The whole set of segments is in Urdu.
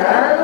سمع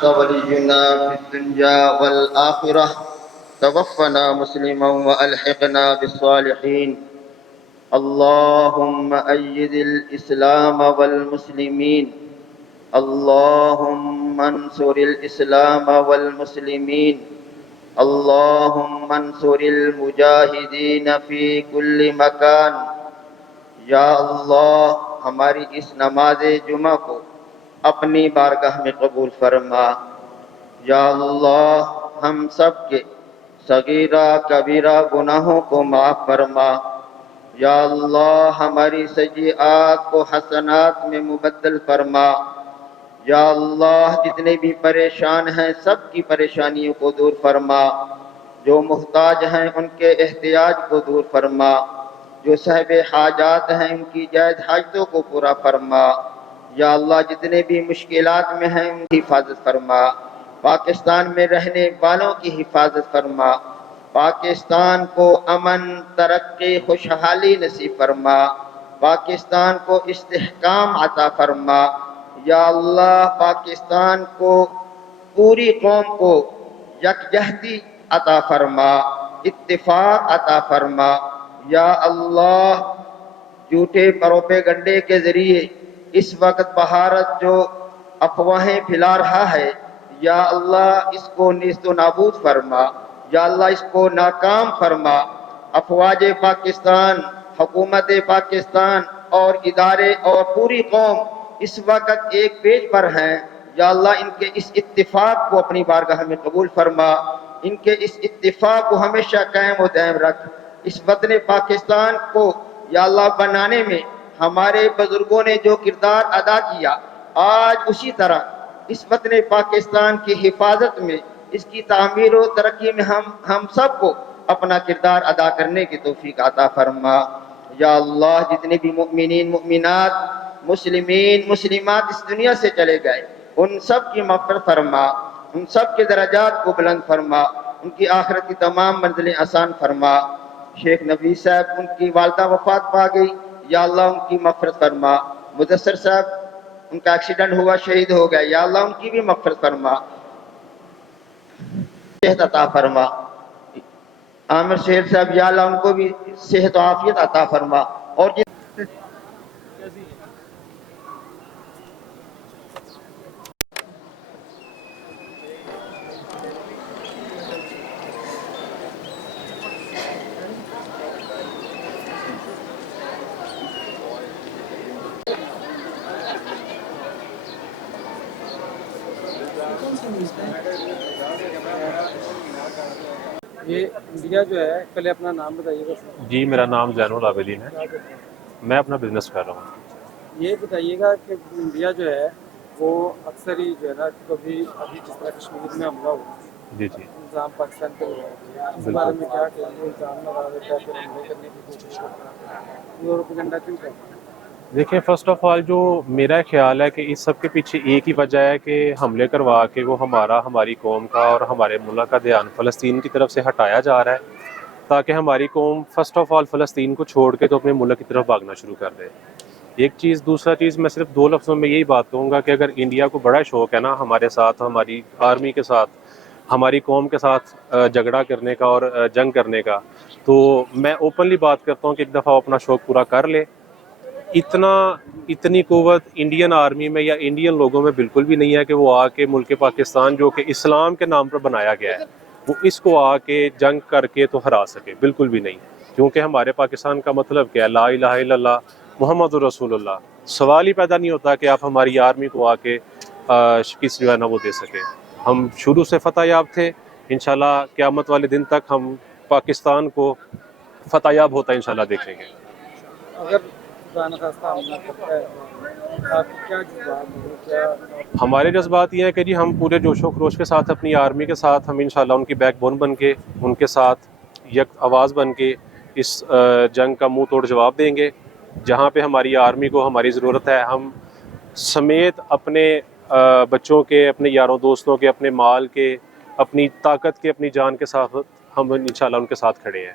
أنت ولينا في الدنيا والآخرة توفنا مسلما وألحقنا بالصالحين. اللهم أيد الإسلام والمسلمين. اللهم انصر الإسلام والمسلمين. اللهم انصر المجاہدین فی کل مکان. یا اللہ ہماری اس نماز جمعہ کو اپنی بارگاہ میں قبول فرما. یا اللہ ہم سب کے صغیرہ کبیرہ گناہوں کو معاف فرما. یا اللہ ہماری سیئات کو حسنات میں مبدل فرما. یا اللہ جتنے بھی پریشان ہیں سب کی پریشانیوں کو دور فرما. جو محتاج ہیں ان کے احتیاج کو دور فرما. جو صاحب حاجات ہیں ان کی جائز حاجتوں کو پورا فرما. یا اللہ جتنے بھی مشکلات میں ہیں ان کی حفاظت فرما. پاکستان میں رہنے والوں کی حفاظت فرما. پاکستان کو امن، ترقی، خوشحالی نصیب فرما. پاکستان کو استحکام عطا فرما. یا اللہ پاکستان کو پوری قوم کو یکجہتی عطا فرما، اتفاق عطا فرما. یا اللہ جھوٹے پروپیگنڈے کے ذریعے اس وقت بھارت جو افواہیں پھیلا رہا ہے، یا اللہ اس کو نیست و نابود فرما. یا اللہ اس کو ناکام فرما. افواج پاکستان، حکومت پاکستان اور ادارے اور پوری قوم اس وقت ایک پیج پر ہیں. یا اللہ ان کے اس اتفاق کو اپنی بارگاہ میں قبول فرما. ان کے اس اتفاق کو ہمیشہ قائم و دائم رکھ. اس وطن پاکستان کو یا اللہ بنانے میں ہمارے بزرگوں نے جو کردار ادا کیا، آج اسی طرح اس وطن پاکستان کی حفاظت میں، اس کی تعمیر و ترقی میں ہم سب کو اپنا کردار ادا کرنے کی توفیق عطا فرما. یا اللہ جتنے بھی مؤمنین، مؤمنات، مسلمین، مسلمات اس دنیا سے چلے گئے ان سب کی مغفرت فرما. ان سب کے درجات کو بلند فرما. ان کی آخرت کی تمام منزلیں آسان فرما. شیخ نبی صاحب ان کی والدہ وفات پا گئی، یا اللہ ان کی مغفرت فرما. مدثر صاحب ان کا ایکسیڈنٹ ہوا، شہید ہو گئے، یا اللہ ان کی بھی مغفرت فرما، صحت عطا فرما. عامر شیر صاحب یا اللہ ان کو بھی صحت و عافیت عطا فرما. اور یہ انڈیا جو ہے، پہلے اپنا نام بتائیے گا. جی میرا نام زین العابدین ہے، میں اپنا بزنس کر رہا ہوں. یہ بتائیے گا کہ انڈیا جو ہے وہ اکثر ہی جو ہے نا کبھی ابھی جس طرح کشمیر میں حملہ ہوا، جی جی الزام پاکستان پہ لگایا، اس بارے میں کیا کہ وہ الزام لگا دیتا ہے پھر حملے کرنے کی کوشش کرتا ہے، وہ پروپیگنڈا کیوں کرتا ہے؟ دیکھیں فرسٹ آف آل جو میرا خیال ہے کہ اس سب کے پیچھے ایک ہی وجہ ہے کہ حملے کروا کے وہ ہماری قوم کا اور ہمارے ملک کا دھیان فلسطین کی طرف سے ہٹایا جا رہا ہے، تاکہ ہماری قوم فرسٹ آف آل فلسطین کو چھوڑ کے تو اپنے ملک کی طرف بھاگنا شروع کر دے. ایک چیز. دوسرا چیز میں صرف 2 لفظوں میں یہی بات کہوں گا کہ اگر انڈیا کو بڑا شوق ہے نا ہمارے ساتھ، ہماری آرمی کے ساتھ، ہماری قوم کے ساتھ جھگڑا کرنے کا اور جنگ کرنے کا، تو میں اوپنلی بات کرتا ہوں کہ ایک دفعہ وہ اپنا شوق پورا کر لے. اتنی قوت انڈین آرمی میں یا انڈین لوگوں میں بالکل بھی نہیں ہے کہ وہ آ کے ملک پاکستان جو کہ اسلام کے نام پر بنایا گیا ہے، وہ اس کو آ کے جنگ کر کے تو ہرا سکے. بالکل بھی نہیں. کیونکہ ہمارے پاکستان کا مطلب کیا ہے؟ لا الہ الا اللہ محمد رسول اللہ. سوال ہی پیدا نہیں ہوتا کہ آپ ہماری آرمی کو آ کے شکست جو ہے نا وہ دے سکے. ہم شروع سے فتح یاب تھے، انشاءاللہ قیامت والے دن تک ہم پاکستان کو فتح یاب ہوتا انشاءاللہ دیکھیں گے. اگر خدا نخواستہ حملہ کرتا ہے آپ کیا جذبات ہیں؟ کیا ہمارے جذبات یہ ہیں کہ جی ہم پورے جوش و خروش کے ساتھ اپنی آرمی کے ساتھ ہم انشاءاللہ ان کی بیک بون بن کے، ان کے ساتھ یک آواز بن کے اس جنگ کا منہ توڑ جواب دیں گے. جہاں پہ ہماری آرمی کو ہماری ضرورت ہے، ہم سمیت اپنے بچوں کے، اپنے یاروں دوستوں کے، اپنے مال کے، اپنی طاقت کے، اپنی جان کے ساتھ ہم انشاءاللہ ان کے ساتھ کھڑے ہیں.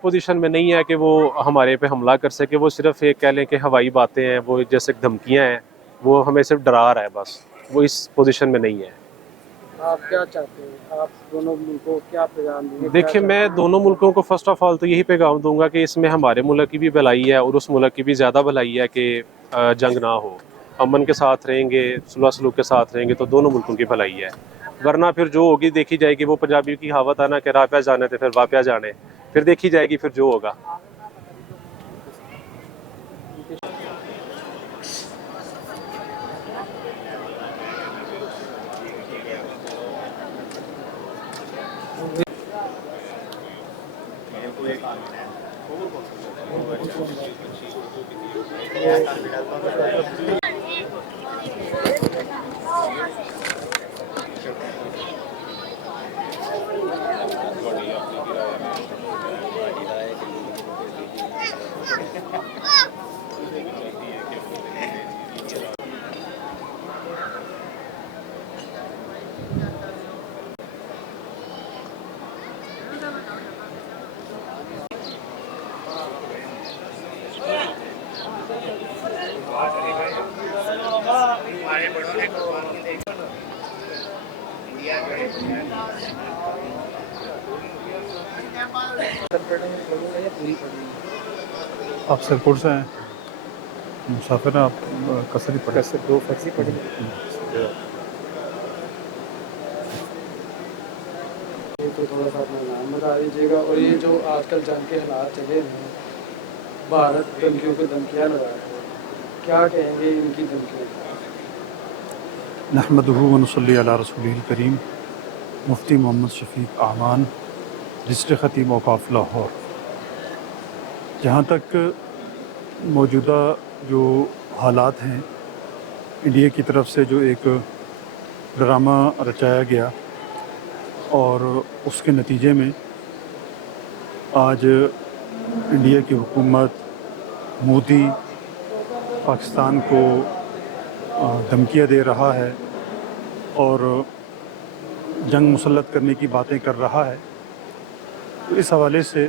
پوزیشن میں نہیں ہے کہ وہ ہمارے پہ حملہ کر سکے. وہ صرف ایک کہہ لیں کہ ہوائی باتیں ہیں، وہ جیسے دھمکیاں ہیں، وہ ہمیں صرف ڈرا رہا ہے بس. وہ اس پوزیشن میں نہیں ہے. آپ کیا چاہتے ہیں؟ آپ دونوں ملکوں کو کیا پیغام دیں گے؟ دیکھیں میں دونوں ملکوں کو فرسٹ آف آل تو یہی پیغام دوں گا کہ اس میں ہمارے ملک کی بھی بھلائی ہے اور اس ملک کی بھی زیادہ بھلائی ہے کہ جنگ نہ ہو. امن کے ساتھ رہیں گے، صلح سلوک کے ساتھ رہیں گے تو دونوں ملکوں کی بھلائی ہے. ورنہ پھر جو ہوگی دیکھی جائے گی. وہ پنجابی کی کہاوت ہے نا کہ راہ پہ جانے تھے پھر واپیا جانے. پھر دیکھی جائے گی پھر جو ہوگا. آپ سرپور سے ہیں، مسافر ہیں آپ؟ کسر ہی پڑے؟ دو فرضی پڑھی تو تھوڑا سا اپنا نام بتا دیجیے گا. اور یہ جو آج کل جنگ کے حالات چلے ہیں، بھارت دھمکیوں پہ دھمکیاں لگا رہے ہیں، کیا کہیں گے ان کی دھمکیوں پر؟ نحمدہ و نصلی علی رسولہ الکریم. مفتی محمد شفیق اعمان، ڈسٹرکٹ خطیب اوقاف لاہور. جہاں تک موجودہ جو حالات ہیں، انڈیا کی طرف سے جو ایک ڈرامہ رچایا گیا اور اس کے نتیجے میں آج انڈیا کی حکومت، مودی پاکستان کو دھمکیاں دے رہا ہے اور جنگ مسلط کرنے کی باتیں کر رہا ہے. تو اس حوالے سے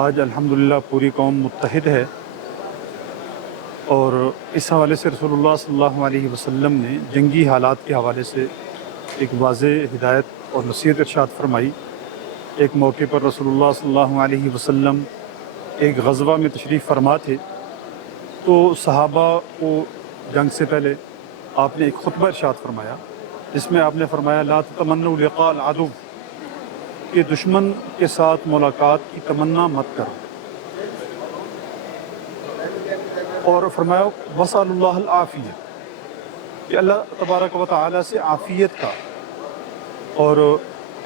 آج الحمدللہ پوری قوم متحد ہے اور اس حوالے سے رسول اللہ صلی اللہ علیہ وسلم نے جنگی حالات کے حوالے سے ایک واضح ہدایت اور نصیحت ارشاد فرمائی. ایک موقع پر رسول اللہ صلی اللہ علیہ وسلم ایک غزوہ میں تشریف فرما تھے تو صحابہ کو جنگ سے پہلے آپ نے ایک خطبہ ارشاد فرمایا جس میں آپ نے فرمایا لا تتمنوا لقاء العدو، کہ دشمن کے ساتھ ملاقات کی تمنا مت کرو. اور فرمایا وسأل اللہ العافیہ، کہ اللہ تبارک و تعالیٰ سے عافیت کا اور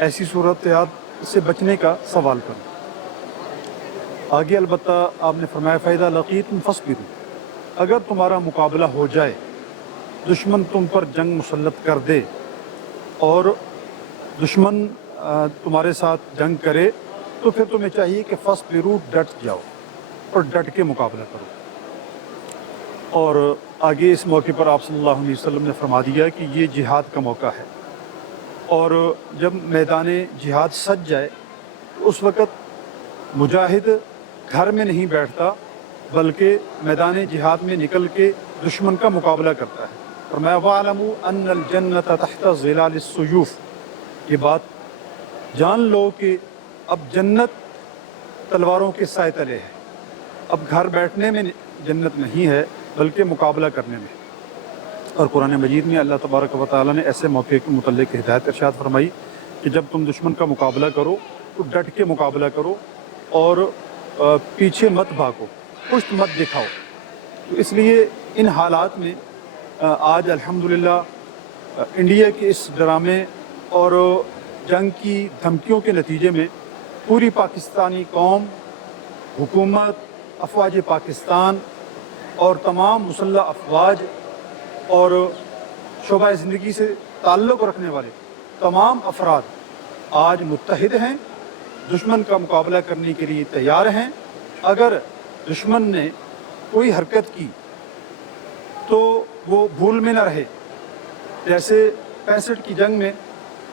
ایسی صورتحال سے بچنے کا سوال کرو. آگے البتہ آپ نے فرمایا فَإِذَا لَقِيتُمْ فَاصْبِرُوا، اگر تمہارا مقابلہ ہو جائے، دشمن تم پر جنگ مسلط کر دے اور دشمن تمہارے ساتھ جنگ کرے تو پھر تمہیں چاہیے کہ فَاصْبِرُوا، ڈٹ جاؤ اور ڈٹ کے مقابلہ کرو. اور آگے اس موقع پر آپ صلی اللہ علیہ وسلم نے فرما دیا کہ یہ جہاد کا موقع ہے اور جب میدان جہاد سج جائے تو اس وقت مجاہد گھر میں نہیں بیٹھتا بلکہ میدان جہاد میں نکل کے دشمن کا مقابلہ کرتا ہے. فرمایا وَاعْلَمُوا أَنَّ الْجَنَّةَ تَحْتَ ظِلَالِ السُّيُوفِ، یہ بات جان لو کہ اب جنت تلواروں کے سائے تلے ہے. اب گھر بیٹھنے میں جنت نہیں ہے بلکہ مقابلہ کرنے میں. اور قرآن مجید میں اللہ تبارک و تعالیٰ نے ایسے موقع کے متعلق ہدایت ارشاد فرمائی کہ جب تم دشمن کا مقابلہ کرو تو ڈٹ کے مقابلہ کرو اور پیچھے مت بھاگو، پشت مت دکھاؤ. تو اس لیے ان حالات میں آج الحمدللہ انڈیا کے اس ڈرامے اور جنگ کی دھمکیوں کے نتیجے میں پوری پاکستانی قوم، حکومت، افواج پاکستان اور تمام مسلح افواج اور شعبہ زندگی سے تعلق رکھنے والے تمام افراد آج متحد ہیں، دشمن کا مقابلہ کرنے کے لیے تیار ہیں. اگر دشمن نے کوئی حرکت کی تو وہ بھول میں نہ رہے. جیسے 65 کی جنگ میں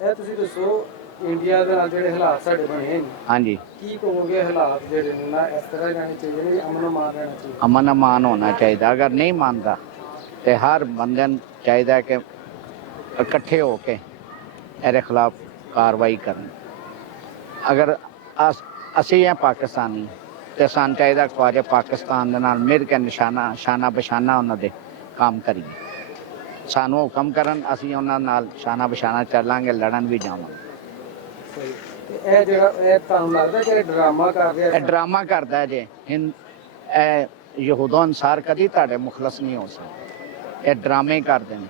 ਇਹ ਤੁਸੀਂ ਦੱਸੋ ਇੰਡੀਆ ਦੇ ਨਾਲ ਜਿਹੜੇ ਹਾਲਾਤ ਸਾਡੇ ਬਣੇ ਨੇ, ਹਾਂਜੀ ਕੀ ਕਹੋਗੇ? ਹਾਲਾਤ ਜਿਹੜੇ ਨੇ ਨਾ ਇਸ ਤਰ੍ਹਾਂ ਰਹਿਣੇ ਚਾਹੀਦੇ ਨੇ, ਅਮਨ ਅਮਾਨ ਰਹਿਣਾ ਚਾਹੀਦਾ? ਅਮਨ ਅਮਾਨ ਹੋਣਾ ਚਾਹੀਦਾ। ਅਗਰ ਨਹੀਂ ਮੰਨਦਾ ਤੇ ਹਰ ਬੰਦੇ ਨੂੰ ਚਾਹੀਦਾ ਕਿ ਇਕੱਠੇ ਹੋ ਕੇ ਇਹਦੇ ਖਿਲਾਫ ਕਾਰਵਾਈ ਕਰਨ। ਅਗਰ ਅਸੀਂ ਇਹ ਪਾਕਿਸਤਾਨੀ ਤੇ ਸਾਨੂੰ ਚਾਹੀਦਾ ਖਵਾਜੇ ਪਾਕਿਸਤਾਨ ਦੇ ਨਾਲ ਮਿਲ ਕੇ ਸ਼ਾਨਾ ਬਸ਼ਾਨਾ ਉਹਨਾਂ ਦੇ ਕੰਮ ਕਰੀਏ। ਸਾਨੂੰ ਹੁਕਮ ਕਰਨ, ਅਸੀਂ ਉਹਨਾਂ ਨਾਲ ਸ਼ਾਨਾ ਬਸ਼ਾਨਾ ਚੱਲਾਂਗੇ, ਲੜਨ ਵੀ ਜਾਵਾਂਗੇ। ਸਹੀ। ਤੇ ਇਹ ਜਿਹੜਾ ਇਹ ਤੁਹਾਨੂੰ ਲੱਗਦਾ ਕਿ ਇਹ ਡਰਾਮਾ ਕਰ ਰਿਹਾ? ਇਹ ਡਰਾਮਾ ਕਰਦਾ ਜੇ ਇਹ ਯਹੂਦੋਂ ਅਨਸਾਰ ਕਦੀ ਤੁਹਾਡੇ ਮੁਖਲਸ ਨਹੀਂ ਹੋ ਸਕਦੇ। ਇਹ ਡਰਾਮੇ ਕਰਦੇ ਨੇ।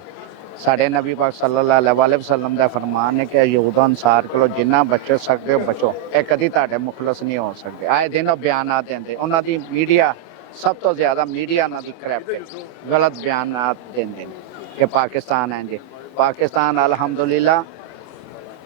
ਸਾਡੇ ਨਬੀ ਪਾਕ ਸੱਲੱਲਾਹੁ ਅਲੈਹਿ ਵਸੱਲਮ ਦਾ ਫਰਮਾਨ ਹੈ ਕਿ ਯਹੂਦੋਂ ਅਨਸਾਰ ਕੋਲੋਂ ਜਿੰਨਾ ਬਚ ਸਕਦੇ ਹੋ ਬਚੋ, ਇਹ ਕਦੀ ਤੁਹਾਡੇ ਮੁਖਲਸ ਨਹੀਂ ਹੋ ਸਕਦੇ। ਆਏ ਦਿਨ ਉਹ ਬਿਆਨਾਤ ਦਿੰਦੇ, ਉਹਨਾਂ ਦੀ ਮੀਡੀਆ ਸਭ ਤੋਂ ਜ਼ਿਆਦਾ ਮੀਡੀਆ ਉਹਨਾਂ ਦੀ ਕਰੈਪਟ ਹੈ, ਗਲਤ ਬਿਆਨਾਤ ਦਿੰਦੇ ਨੇ ਕਿ ਪਾਕਿਸਤਾਨ ਹੈ ਜੀ। ਪਾਕਿਸਤਾਨ ਅਲਹਮਦੁਲਿਲਾ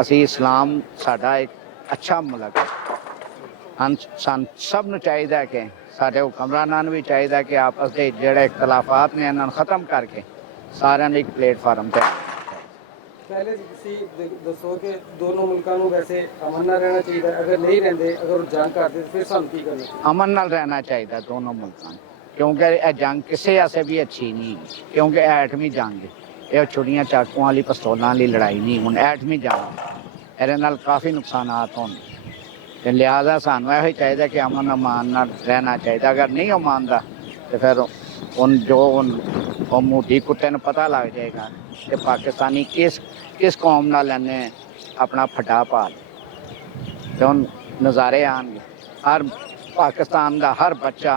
ਅਸੀਂ ਇਸਲਾਮ ਸਾਡਾ ਇੱਕ ਅੱਛਾ ਮੁਲਕ ਹੈ। ਸਾਨੂੰ ਸਭ ਨੂੰ ਚਾਹੀਦਾ ਕਿ ਸਾਡੇ ਹੁਕਮਰਾਨਾਂ ਨੂੰ ਵੀ ਚਾਹੀਦਾ ਕਿ ਆਪਸ ਦੇ ਜਿਹੜੇ ਇਖਤਲਾਫਾਤ ਨੇ ਇਹਨਾਂ ਨੂੰ ਖਤਮ ਕਰਕੇ ਸਾਰਿਆਂ ਨੂੰ ਇੱਕ ਪਲੇਟਫਾਰਮ ਤੇ ਪਹਿਲੇ ਤੁਸੀਂ ਦੱਸੋ ਕਿ ਦੋਨੋਂ ਮੁਲਕਾਂ ਨੂੰ ਵੈਸੇ ਅਮਨ ਨਾਲ ਰਹਿਣਾ ਚਾਹੀਦਾ? ਅਗਰ ਨਹੀਂ ਰਹਿੰਦੇ, ਅਗਰ ਉਹ ਜੰਗ ਕਰਦੇ ਤਾਂ ਫਿਰ ਸਾਨੂੰ ਕੀ ਕਰਨਾ ਚਾਹੀਦਾ? ਅਮਨ ਨਾਲ ਰਹਿਣਾ ਚਾਹੀਦਾ ਦੋਨੋਂ ਮੁਲਕਾਂ ਨੂੰ, ਕਿਉਂਕਿ ਇਹ ਜੰਗ ਕਿਸੇ ਵਾਸਤੇ ਵੀ ਅੱਛੀ ਨਹੀਂ, ਕਿਉਂਕਿ ਇਹ 8ਵੀਂ ਜੰਗ ਹੈ। ਇਹ ਛੁਰੀਆਂ ਚਾਕੂਆਂ ਵਾਲੀ ਪਿਸਤੌਲਾਂ ਵਾਲੀ ਲੜਾਈ ਨਹੀਂ, ਹੁਣ 8ਵੀਂ ਜੰਗ ਇਹਦੇ ਨਾਲ ਕਾਫੀ ਨੁਕਸਾਨਾਤ ਹੋਣ ਤੇ ਲਿਹਾਜ਼ਾ ਸਾਨੂੰ ਇਹੋ ਹੀ ਚਾਹੀਦਾ ਕਿ ਅਮਨ ਅਮਾਨ ਨਾਲ ਰਹਿਣਾ ਚਾਹੀਦਾ। ਅਗਰ ਨਹੀਂ ਉਹ ਮੰਨਦਾ ਤੇ ਫਿਰ ਉਹ ਮੋਟੀ ਕੁੱਤੇ ਨੂੰ ਪਤਾ ਲੱਗ ਜਾਏਗਾ ਕਿ ਪਾਕਿਸਤਾਨੀ ਕਿਸ ਕੌਮ ਨਾਲ ਇਹਨੇ ਆਪਣਾ ਫਟਾ ਪਾ ਲਿਆ ਤੇ ਹੁਣ ਨਜ਼ਾਰੇ ਆਉਣਗੇ। ਹਰ ਪਾਕਿਸਤਾਨ ਦਾ ਹਰ ਬੱਚਾ,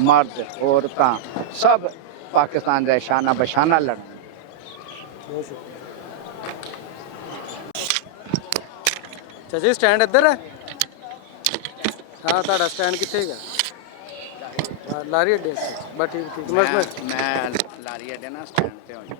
ਮਰਦ, ਔਰਤਾਂ ਸਭ ਪਾਕਿਸਤਾਨ ਦਾ ਸ਼ਾਨਾ ਬਸ਼ਾਨਾ ਲੜਨ। ਬਹੁਤ ਸ਼ੁਕਰੀਆ। ਚਾਚੀ ਸਟੈਂਡ ਇੱਧਰ ਹੈ? ਹਾਂ, ਤੁਹਾਡਾ ਸਟੈਂਡ ਕਿੱਥੇ ਹੈਗਾ? ਲਾਰੀ ਅੱਡੇ? ਬਸ ਠੀਕ ਠੀਕ। ਮੈਂ ਲਾਰੀ ਅੱਡੇ ਨਾਲ ਸਟੈਂਡ ਤੇ ਹੋ ਜਾ।